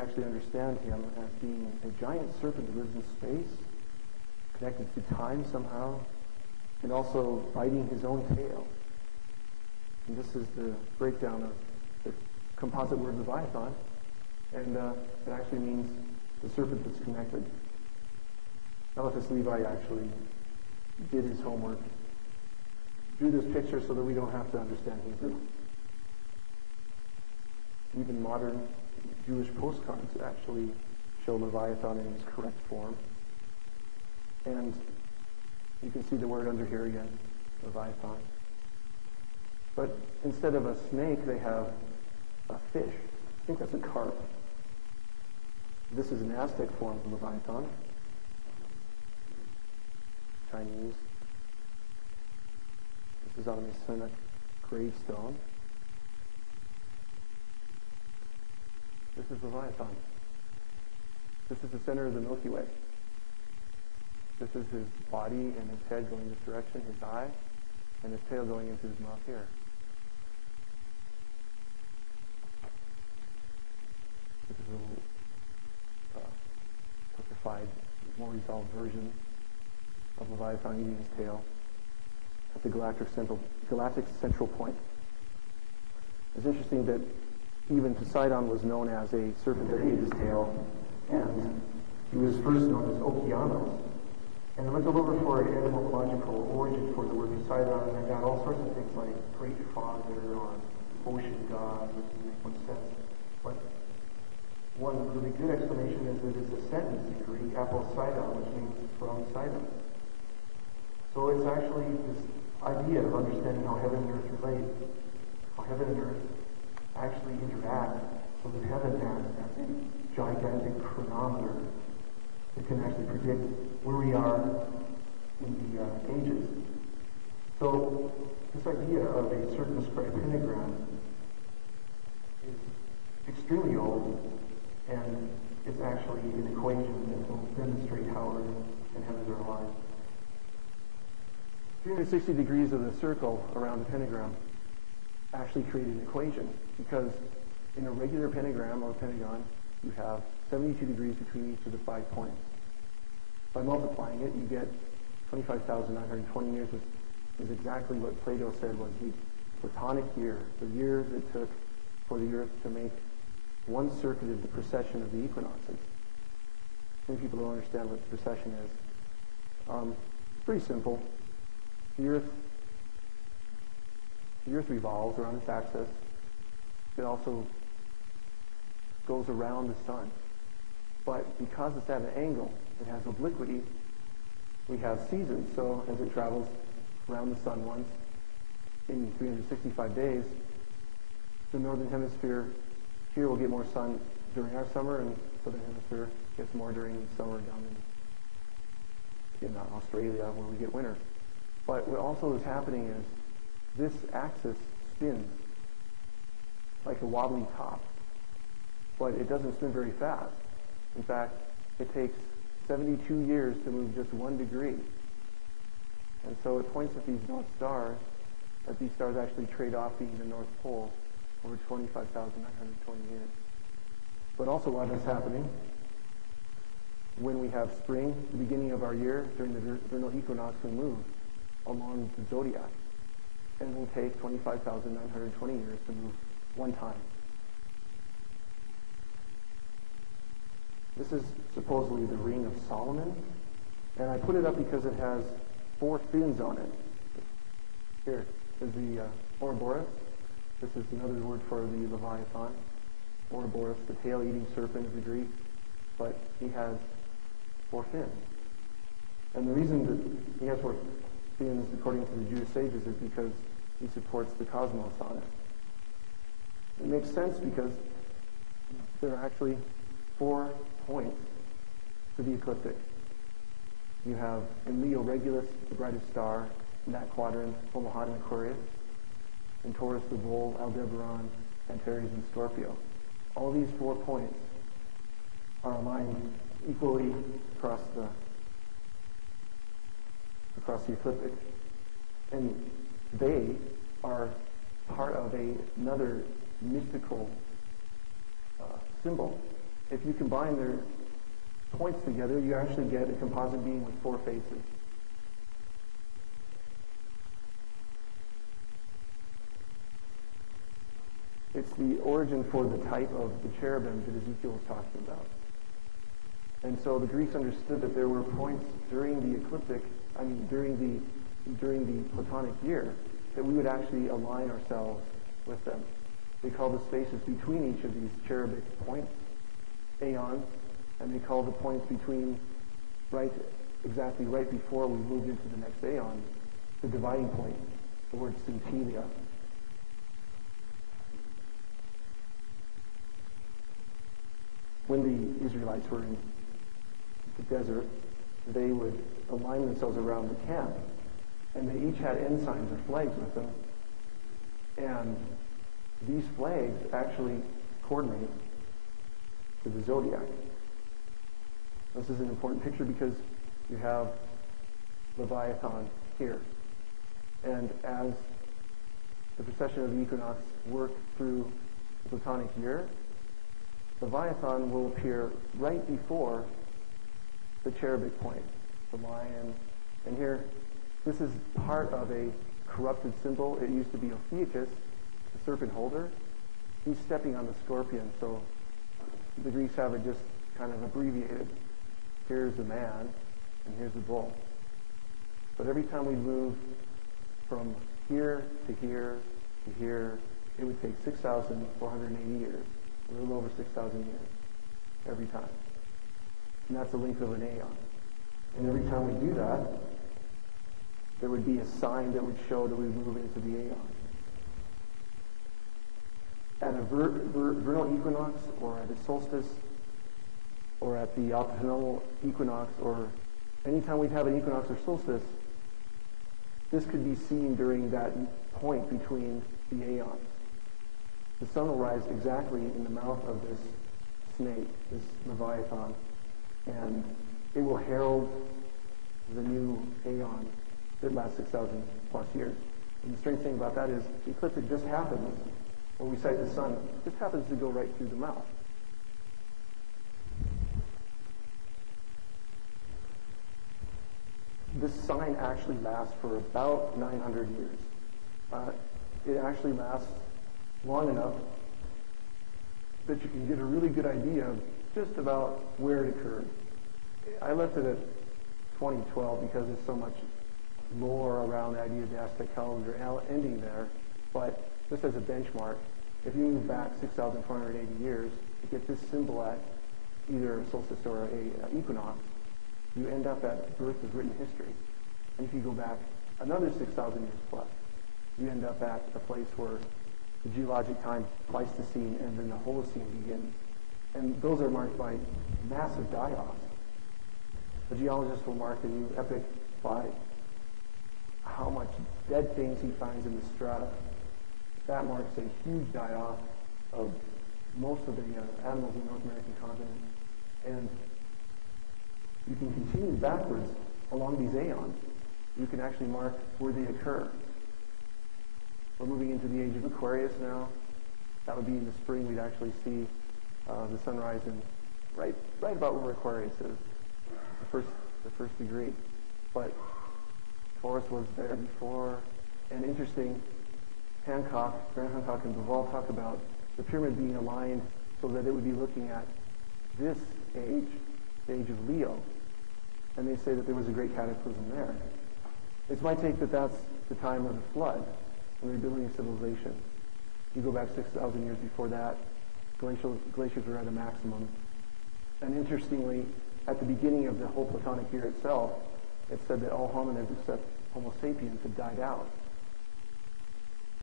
Actually understand him as being a giant serpent that lives in space, connected to time somehow, and also biting his own tail. And this is the breakdown of the composite word Leviathan, and it actually means the serpent that's connected. Eliphas Levi actually did his homework, drew this picture so that we don't have to understand Hebrew. Even modern Jewish postcards actually show Leviathan in its correct form. And you can see the word under here again, Leviathan. But instead of a snake, they have a fish. I think that's a carp. This is an Aztec form of Leviathan. Chinese. This is on a Masonic gravestone. This is Leviathan. This is the center of the Milky Way. This is his body and his head going this direction, his eye, and his tail going into his mouth here. This is a petrified, more resolved version of Leviathan eating his tail at the galactic central point. It's interesting that even Poseidon was known as a serpent that ate his tail, and he was first known as Okeanos. And I looked all over for an etymological origin for the word Poseidon, and I got all sorts of things like great father or ocean god, which doesn't make much sense. But one really good explanation is that it's a sentence in Greek, aposeidon, which means from Sidon. So it's actually this idea of understanding how heaven and earth relate, how heaven and earth actually interact, so that heaven acts as a gigantic chronometer that can actually predict where we are in the ages. So this idea of a circumscribed pentagram is extremely old, and it's actually an equation that will demonstrate how earth and heaven are aligned. 360 degrees of the circle around the pentagram actually create an equation, because in a regular pentagram or pentagon, you have 72 degrees between each of the 5 points. By multiplying it, you get 25,920 years, is exactly what Plato said was the Platonic year, the year that took for the earth to make one circuit of the precession of the equinoxes. Many people don't understand what the precession is. It's pretty simple. The earth revolves around its axis. It also goes around the sun. But because it's at an angle, it has obliquity, we have seasons. So as it travels around the sun once in 365 days, the northern hemisphere here will get more sun during our summer, and the southern hemisphere gets more during summer down in Australia, where we get winter. But what also is happening is this axis spins like a wobbly top, but it doesn't spin very fast. In fact, it takes 72 years to move just 1 degree. And so it points at these north stars, that these stars actually trade off being the North Pole over 25,920 years. But also while that's happening, when we have spring, the beginning of our year, during the vernal equinox, we move along the zodiac. And it will take 25,920 years to move one time. This is supposedly the ring of Solomon, and I put it up because it has 4 fins on it. Here is the Ouroboros. This is another word for the Leviathan. Ouroboros, the tail-eating serpent of the Greek, but he has 4 fins. And the reason that he has 4 fins, according to the Jewish sages, is because he supports the cosmos on it. It makes sense because there are actually 4 points to the ecliptic. You have in Leo Regulus, the brightest star, in that quadrant, Omaha in Aquarius, in Taurus, the bull, Aldebaran, Antares, and Scorpio. All these 4 points are aligned equally across the ecliptic. And they are part of another mystical symbol if you combine their points together, you actually get a composite being with 4 faces. It's the origin for the type of the cherubim that Ezekiel was talking about. And so the Greeks understood that there were points during the during the Platonic year that we would actually align ourselves with them. They call the spaces between each of these cherubic points aeons, and they call the points between exactly right before we moved into the next aeon the dividing point, the word syntelia. When the Israelites were in the desert, they would align themselves around the camp, and they each had ensigns or flags with them. And these flags actually coordinate to the zodiac. This is an important picture because you have Leviathan here. And as the precession of the equinox worked through the Platonic year, Leviathan will appear right before the cherubic point, the lion. And here, this is part of a corrupted symbol. It used to be Ophiuchus, the serpent holder. He's stepping on the scorpion, so the Greeks have it just kind of abbreviated. Here's the man, and here's the bull. But every time we move from here to here to here, it would take 6,480 years, a little over 6,000 years, every time. And that's the length of an aeon. And every time we do that, there would be a sign that would show that we move into the aeon. At a vernal equinox, or at a solstice, or at the autumnal equinox, or anytime we'd have an equinox or solstice, this could be seen during that point between the aeons. The sun will rise exactly in the mouth of this snake, this Leviathan, and it will herald the new aeon that lasts 6,000 plus years. And the strange thing about that is the ecliptic just happens, when we sight the sun, it just happens to go right through the mouth. This sign actually lasts for about 900 years. It actually lasts long enough that you can get a really good idea of just about where it occurred. I left it at 2012 because there's so much lore around the idea of the Aztec calendar ending there. But just as a benchmark, if you move back 6,480 years to get this symbol at either a solstice or an equinox, you end up at birth of written history. And if you go back another 6,000 years plus, you end up at a place where the geologic time, Pleistocene, and then the Holocene begins. And those are marked by massive die-offs. A geologist will mark a new epoch by how much dead things he finds in the strata. That marks a huge die-off of most of the animals in the North American continent. And you can continue backwards along these aeons. You can actually mark where they occur. We're moving into the age of Aquarius now. That would be in the spring. We'd actually see the sunrise in right about where Aquarius is, the first degree. But Taurus was there before. And interesting, Graham Hancock and Duval talk about the pyramid being aligned so that it would be looking at this age, the age of Leo. And they say that there was a great cataclysm there. It's my take that that's the time of the flood and the rebuilding of civilization. You go back 6,000 years before that, glaciers were at a maximum. And interestingly, at the beginning of the whole Platonic year itself, it said that all hominids except Homo sapiens had died out.